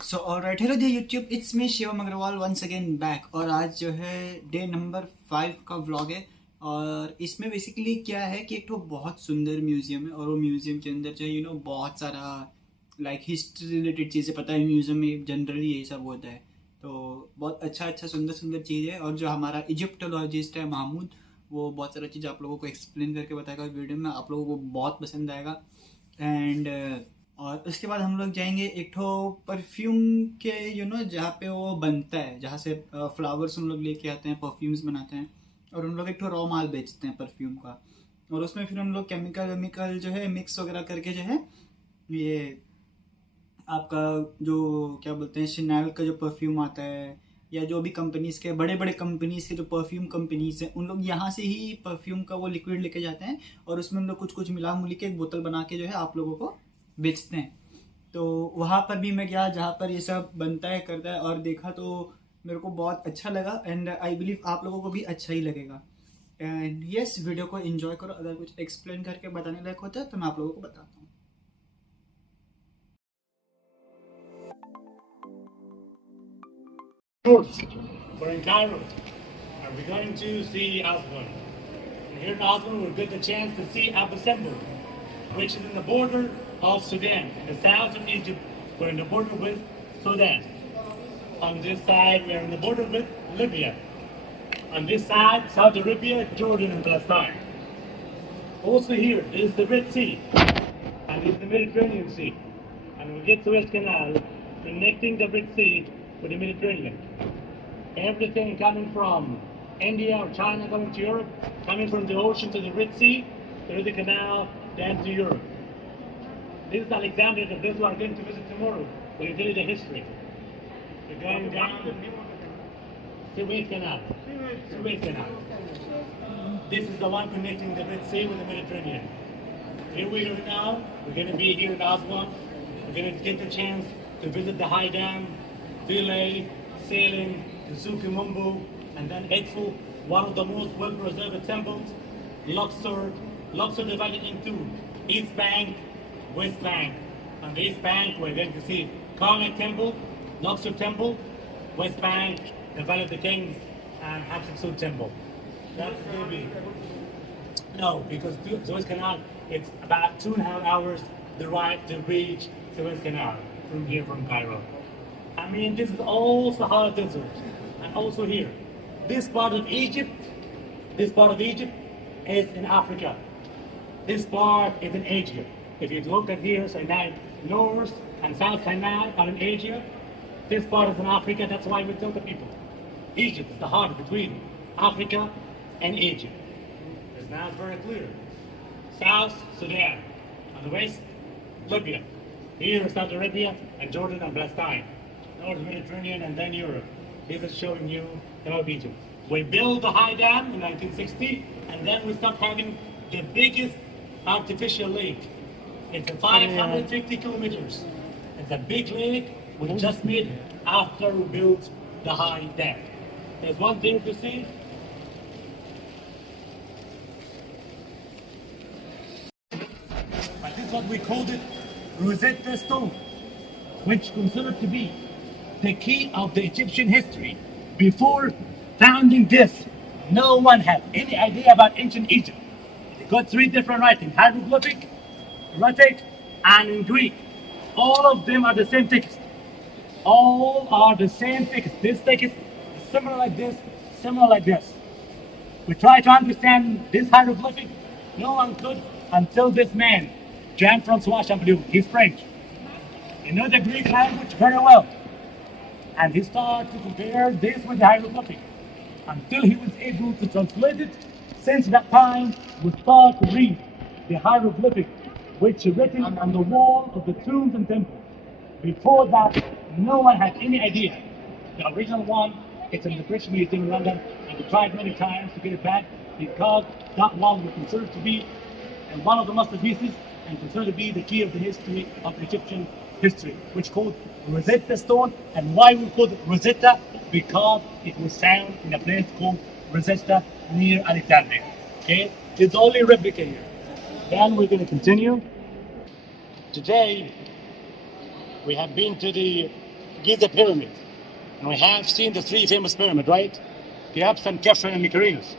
So alright, hello the YouTube, it's me Shivam Agarwal once again back. और आज जो है डे नंबर 5 का व्लॉग है। और इसमें बेसिकली क्या है कि एक तो बहुत सुंदर म्यूजियम है, और वो म्यूजियम के अंदर जो है बहुत सारा लाइक हिस्ट्री रिलेटेड चीज़ें, पता है म्यूजियम में जनरली यही सब होता है। तो बहुत अच्छा अच्छा सुंदर सुंदर चीज़ है। और जो हमारा इजिप्टोलॉजिस्ट है महमूद, वो बहुत सारा चीज़ आप लोगों को एक्सप्लेन करके बताएगा वीडियो में, आप लोगों को बहुत पसंद आएगा। एंड और उसके बाद हम लोग जाएंगे एक ठो परफ्यूम के जहाँ पे वो बनता है, जहाँ से फ्लावर्स हम लोग लेके आते हैं, परफ्यूम्स बनाते हैं। और उन लोग एक ठो रॉ माल बेचते हैं परफ्यूम का। और उसमें फिर हम लोग केमिकल वेमिकल जो है मिक्स वगैरह करके जो है ये आपका जो क्या बोलते हैं शनैल का जो परफ्यूम आता है, या जो भी कंपनीज के बड़े बड़े कंपनीज के जो परफ्यूम कंपनीज हैं, उन लोग यहाँ से ही परफ्यूम का वो लिक्विड लेके जाते हैं। और उसमें हम लोग कुछ कुछ मिला मुली के एक बोतल बना के जो है आप लोगों को बेचते हैं। तो वहाँ पर भी मैं गया जहाँ पर ये सब बनता है करता है, और देखा तो मेरे को बहुत अच्छा लगा। एंड आई बिलीव आप लोगों को भी अच्छा ही लगेगा। एंड यस, वीडियो को एंजॉय करो। अगर कुछ एक्सप्लेन करके बताने लायक होता है तो मैं आप लोगों को बताता हूँ। Course, we're in Cairo, and we're going to see Aswan. And here in Aswan, we'll get the chance to see Abu Simbel, which is in the border of Sudan. In the south of Egypt, we're in the border with Sudan. On this side, we're in the border with Libya. On this side, Saudi Arabia, Jordan, and Palestine. Also here is the Red Sea, and this is the Mediterranean Sea. And we get Suez Canal, connecting the Red Sea with the Mediterranean. Everything coming from India or China coming to Europe, coming from the ocean to the Red Sea, through the canal, down to Europe. This is Alexandria, the place we are going to visit tomorrow. We'll tell you the history. We're going down Suez Canal. Suez Canal. This is the one connecting the Red Sea with the Mediterranean. Here we are now. We're going to be here in Aswan. We're going to get the chance to visit the High Dam, Philae, Sailing, to Sukimumbu, and then Edfu, one of the most well-preserved temples, Luxor. Luxor divided into East Bank, West Bank. On the East Bank, we're going to see Karnak Temple, Luxor Temple. West Bank, the Valley of the Kings, and Hatshepsut Temple. That's going to be. No, because Suez Canal, it's about 2.5 hours the ride to reach Suez Canal from here from Cairo. I mean, this is all Sahara Desert. And also here, this part of Egypt is in Africa. This part is in Asia. If you look at here, Sinai, North and South Sinai are in Asia. This part is in Africa. That's why we tell the people, Egypt is the heart between Africa and Egypt. It's now very clear. South Sudan, on the west, Libya. Here, Saudi Arabia and Jordan and Palestine. North Mediterranean and then Europe. This is showing you about Egypt. We built the High Dam in 1960, and then we started having the biggest artificial lake. It's 550 kilometers. It's a big lake we just made after we built the High Dam. There's one thing to see. But this is what we called it Rosetta Stone, which considered to be the key of the Egyptian history. Before founding this, no one had any idea about ancient Egypt. They got 3 different writings: hieroglyphic, Rhetoric, and in Greek. All of them are the same text. All are the same text. This text is similar like this, similar like this. We try to understand this hieroglyphic. No one could until this man, Jean-Francois Champollion. He's French. He knows the Greek language very well. And he started to compare this with the hieroglyphic until he was able to translate it. Since that time, we start to read the hieroglyphic, which is written on the wall of the tombs and temples. Before that, no one had any idea. The original one, it's in the British Museum in London, and we tried many times to get it back because that one was considered to be one of the masterpieces and considered to be the key of the history of Egyptian history, which called Rosetta Stone. And why we called it Rosetta? Because it was found in a place called Rosetta near Alexandria. Okay, it's the only replica here. Then we're going to continue. Today we have been to the Giza pyramid. And we have seen the three famous pyramids, right? Cheops, Kefren, and Mycerinus.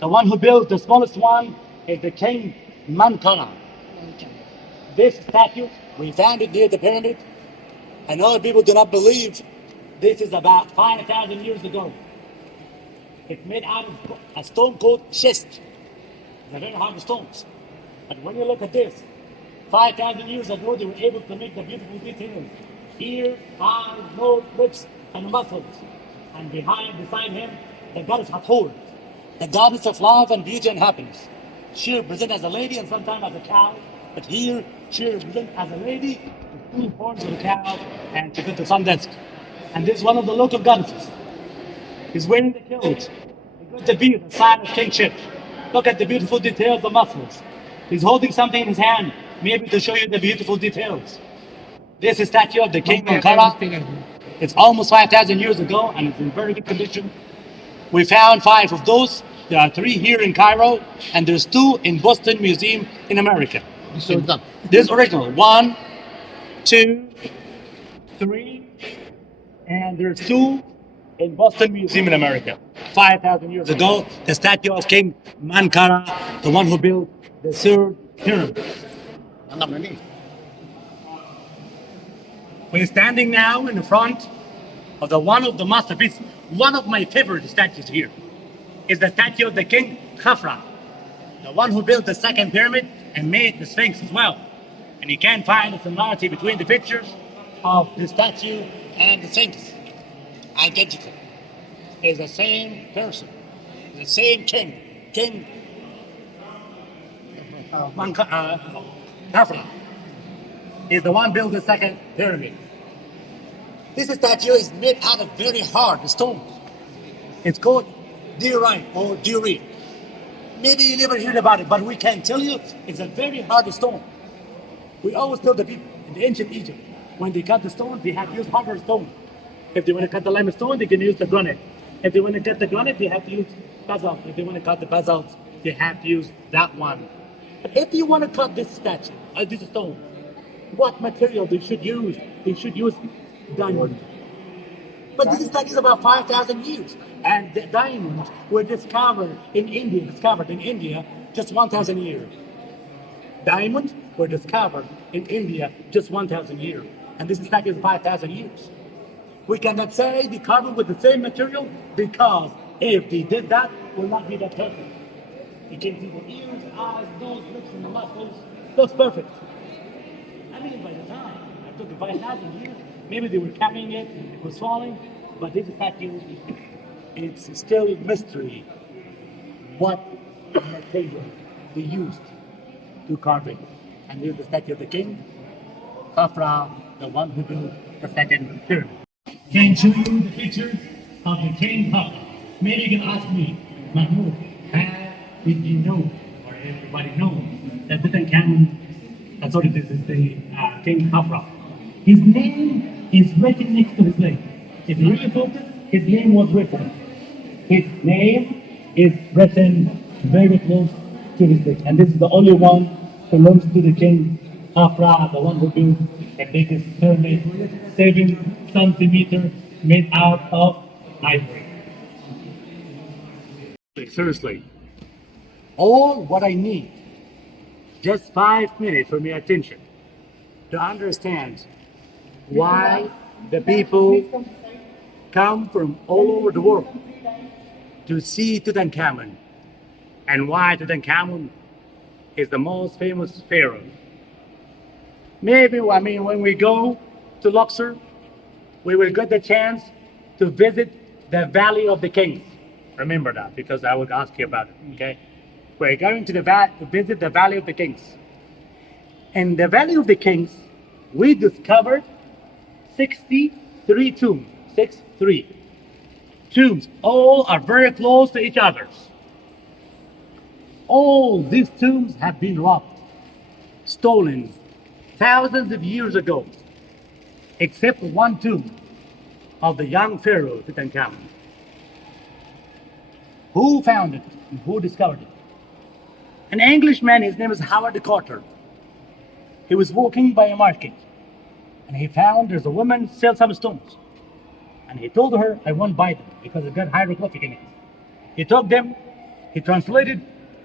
The one who built the smallest one is the king Mankara. This statue, we found it near the pyramid, and other people do not believe this is about 5,000 years ago. It's made out of a stone called schist. It's a very hard stones. But when you look at this, 5,000 years ago, they were able to make the beautiful details. Ear, eyes, nose, lips, and muscles. And beside him, the goddess Hathor, the goddess of love and beauty and happiness. She represents as a lady and sometimes as a cow, but here she represents as a lady with two horns of a cow and to put the sun disk. And this is one of the local goddesses. He's wearing the kilt. He got the beard, the sign of kingship. Look at the beautiful details, the muscles. He's holding something in his hand, maybe to show you the beautiful details. This is a statue of the king Ankara. It's almost 5,000 years ago, and it's in very good condition. We found 5 of those. There are 3 here in Cairo, and there's 2 in Boston Museum in America. So it's done. This is original. 1, 2, 3, and there's 2 in Boston Museum in America. 5,000 years ago, the statue of King Mankara, the one who built the third pyramid. We're standing now in the front of one of the masterpieces. One of my favorite statues here is the statue of the king Khafra, the one who built the second pyramid and made the Sphinx as well. And you can find a similarity between the pictures of the statue and the Sphinx. Identical. It's the same person, the same king, King Khafra is the one built the second pyramid. This statue is made out of very hard stone. It's called diorite or diorite. Maybe you never heard about it, but we can tell you it's a very hard stone. We always tell the people in the ancient Egypt, when they cut the stone, they have to use harder stone. If they want to cut the limestone, they can use the granite. If they want to cut the granite, they have to use basalt. If they want to cut the basalt, they have to use that one. But if you want to cut this statue, this stone, what material they should use? They should use diamond. But this statue is about 5,000 years. And the diamonds were discovered in India just 1,000 years. Diamonds were discovered in India just 1,000 years. And this statue is 5,000 years. We cannot say they carved with the same material because if they did that, it will not be that perfect. You can see the ears, eyes, nose, lips, and the muscles. Looks perfect. I mean, by the time I took 5,000 years, maybe they were cutting it, it was falling, but this statue, it's still a mystery what material they used to carve it. And here's the statue of the king, Khafra, the one who built the second pyramid. Can show you the picture of the king Khafra. Maybe you can ask me, Mahmoud, how did you know, or everybody knows, that Tutankhamun, sorry, this is the king Khafra. His name is written next to his name. If you really focus, his name was written. His name is written very close to his name. And this is the only one who belongs to the king Khafra, the one who built the biggest pyramid, 7 centimeters, made out of ivory. Seriously, all what I need, just 5 minutes for my attention, to understand why the people come from all over the world to see Tutankhamun, and why Tutankhamun is the most famous pharaoh. Maybe, when we go to Luxor, we will get the chance to visit the Valley of the Kings. Remember that, because I would ask you about it, okay? We're going to visit the Valley of the Kings. In the Valley of the Kings, we discovered 63 tombs. 63 tombs. All are very close to each other. All these tombs have been robbed, stolen thousands of years ago, except one tomb of the young pharaoh Tutankhamun. Who found it? And who discovered it? An Englishman, his name is Howard Carter. He was walking by a market, and he found there's a woman sell some stones. And he told her, I won't buy them because it's got hieroglyphic in it. He took them, he translated,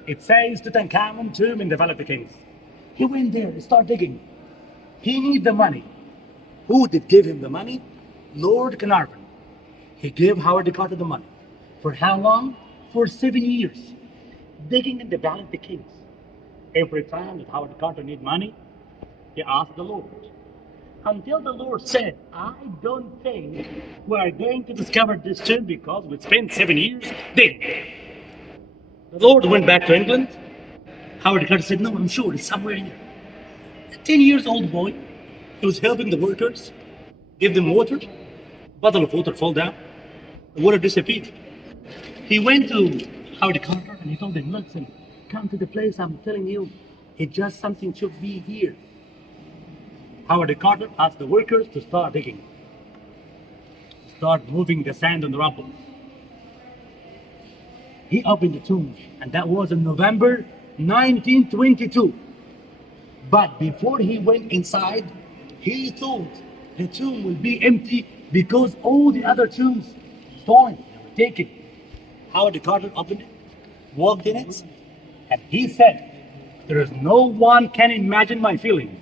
it says Tutankhamun tomb in the Valley of the Kings. He went there, he started digging. He needed the money. Who did give him the money? Lord Carnarvon. He gave Howard Carter the money. For how long? For 7 years. Digging in the Valley of the Kings. Every time that Howard Carter needed money, he asked the Lord. Until the Lord said, I don't think we are going to discover this tomb because we spent 7 years digging. The Lord went back to England. Howard Carter said, no, I'm sure it's somewhere here. A 10-year-old boy, he was helping the workers, give them water. Bottle of water fell down. The water disappeared. He went to Howard Carter and he told him, listen, come to the place I'm telling you. It just something should be here. Howard Carter asked the workers to start digging. Start moving the sand and the rubble. He opened the tomb, and that was in November 1922. But before he went inside, he thought the tomb will be empty because all the other tombs stolen, taken. Howard Carter opened it, walked in it, and he said, there is no one can imagine my feeling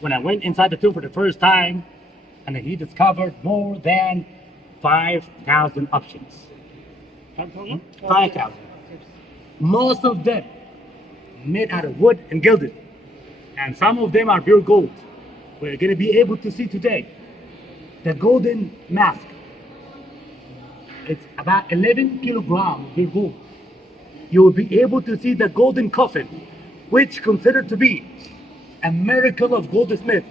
when I went inside the tomb for the first time and he discovered more than 5,000 objects. 5,000. Most of them made out of wood and gilded. And some of them are pure gold. We're going to be able to see today the golden mask. It's about 11 kilograms of pure gold. You will be able to see the golden coffin, which considered to be a miracle of goldsmith.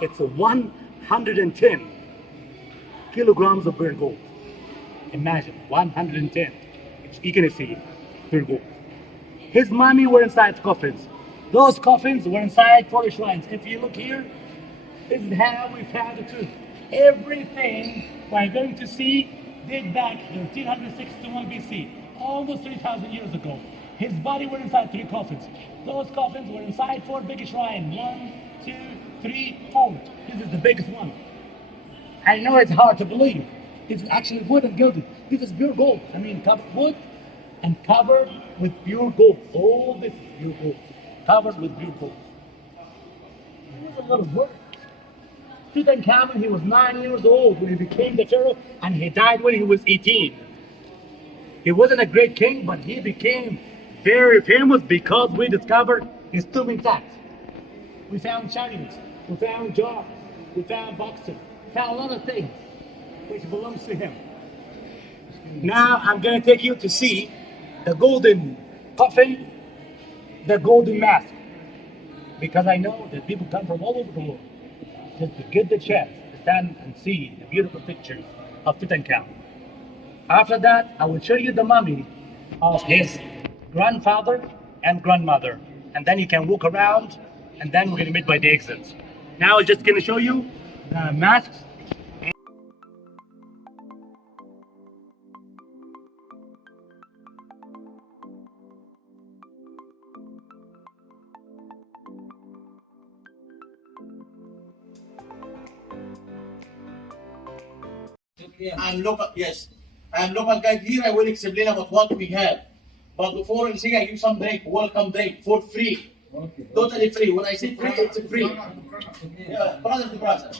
It's 110 kilograms of pure gold. Imagine 110. You're gonna see pure gold. His mummy were inside coffins. Those coffins were inside 40 shrines. If you look here, this is how we found the tomb. Everything we're going to see date back 1361 BC, almost 3,000 years ago. His body were inside 3 coffins. Those coffins were inside 4 big shrines. 1, 2, 3, 4. This is the biggest one. I know it's hard to believe. It's actually wood and gilded. This is pure gold. I mean, covered wood and covered with pure gold. All this is pure gold. Covered with pure gold. It was a lot of work. Tutankhamun, he was 9 years old when he became the pharaoh, and he died when he was 18. He wasn't a great king, but he became very famous because we discovered his tomb intact. We found chariots, we found jars, we found boxes, we found a lot of things which belongs to him. Now I'm going to take you to see the golden coffin, the golden mask, because I know that people come from all over the world just to get the chance to stand and see the beautiful pictures of Tutankhamun. After that, I will show you the mummy of his grandfather and grandmother, and then you can walk around, and then we're going to meet by the exit. Now I'm just going to show you the masks. I'm local, yes. I'm local guide here. I will explain about what we have. But before anything, I give some drink, welcome drink for free. Okay. Totally free. When I say free, it's free. Yeah, brother to brother.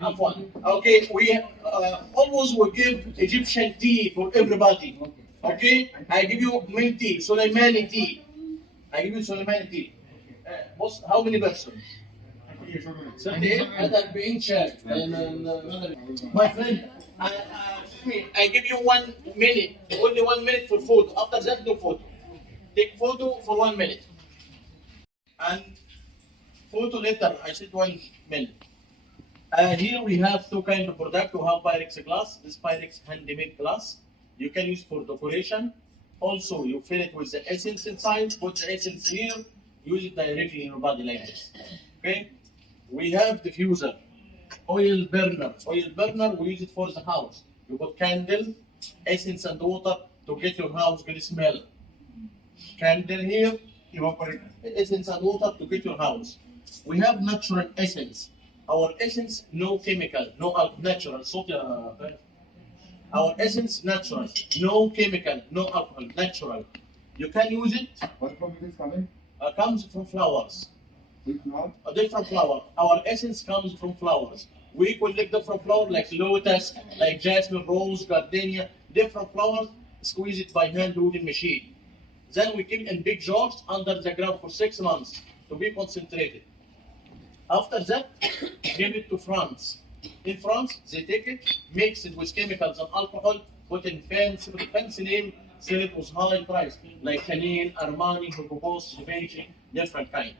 Have fun. Okay, we always will give Egyptian tea for everybody. Okay? I give you milk tea, Soleimani tea. I give you Soleimani tea. How many persons? 38 هذا 40 شهر. My friend, I give you 1 minute, only 1 minute for photo. After that, no photo. Take photo for 1 minute. And photo later, I said 1 minute. Here we have 2 kinds of product. We have Pyrex glass. This Pyrex handmade glass. You can use for decoration. Also, you fill it with the essence inside. Put the essence here. Use it directly in your body like this. Okay? We have diffuser. Oil burner. Oil burner, we use it for the house. You put candle, essence and water to get your house good smell. Candle here, evaporate essence and water to get your house. We have natural essence. Our essence, no chemical, no natural. Our essence, natural, no chemical, no alcohol, natural. You can use it. What from it is coming? Comes from flowers. Which one? A different flower. Our essence comes from flowers. We collect different flowers like lotus, like jasmine, rose, gardenia, different flowers. Squeeze it by hand with a machine. Then we keep it in big jars under the ground for 6 months to be concentrated. After that, give it to France. In France, they take it, mix it with chemicals and alcohol, put in fancy name, sell it with high price, like Chanel, Armani, Hugo Boss, Givenchy, different kind.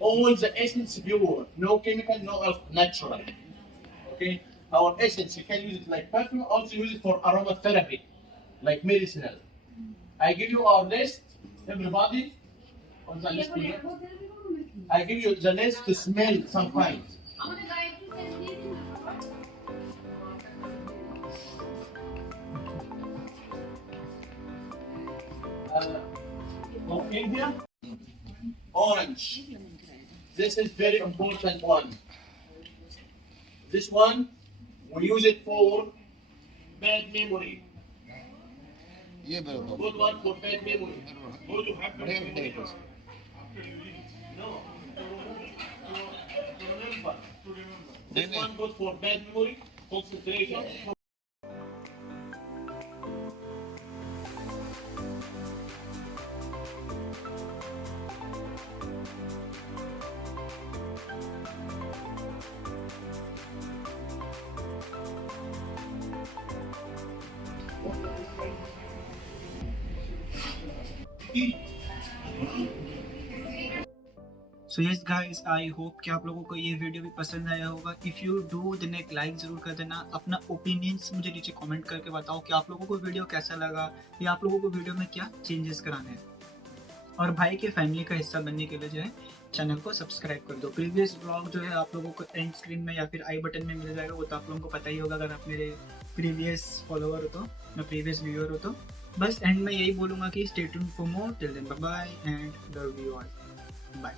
All the essence pure, no chemical, no alcohol, natural. Okay? Our essence, you can use it like perfume, also use it for aromatherapy, like medicinal. I give you our list, everybody, on the list here. I give you the list to smell some kind. Of India, orange. This is very important one. This one, we use it for bad memory. Good one for bad memory. No. To remember. This one good for bad memory, concentration. So yes guys, I hope कि आप लोगों को ये video भी पसंद आया होगा. If you do then एक लाइक ज़रूर कर देना. अपना ओपिनियंस मुझे नीचे कमेंट करके बताओ कि आप लोगों को वीडियो कैसा लगा या आप लोगों को वीडियो में क्या चेंजेस कराने हैं. और भाई के फैमिली का हिस्सा बनने के लिए जो है चैनल को सब्सक्राइब कर दो. प्रीवियस ब्लॉग जो है आप लोगों को एंड स्क्रीन में या फिर आई बटन में मिल जाएगा. वो तो आप लोगों को पता ही होगा अगर आप मेरे प्रीवियस फॉलोअर हो तो, मैं प्रीवियस व्यूअर हो तो. बस एंड में यही बोलूँगा कि stay tuned for more. Till then bye bye and love you all. Bye.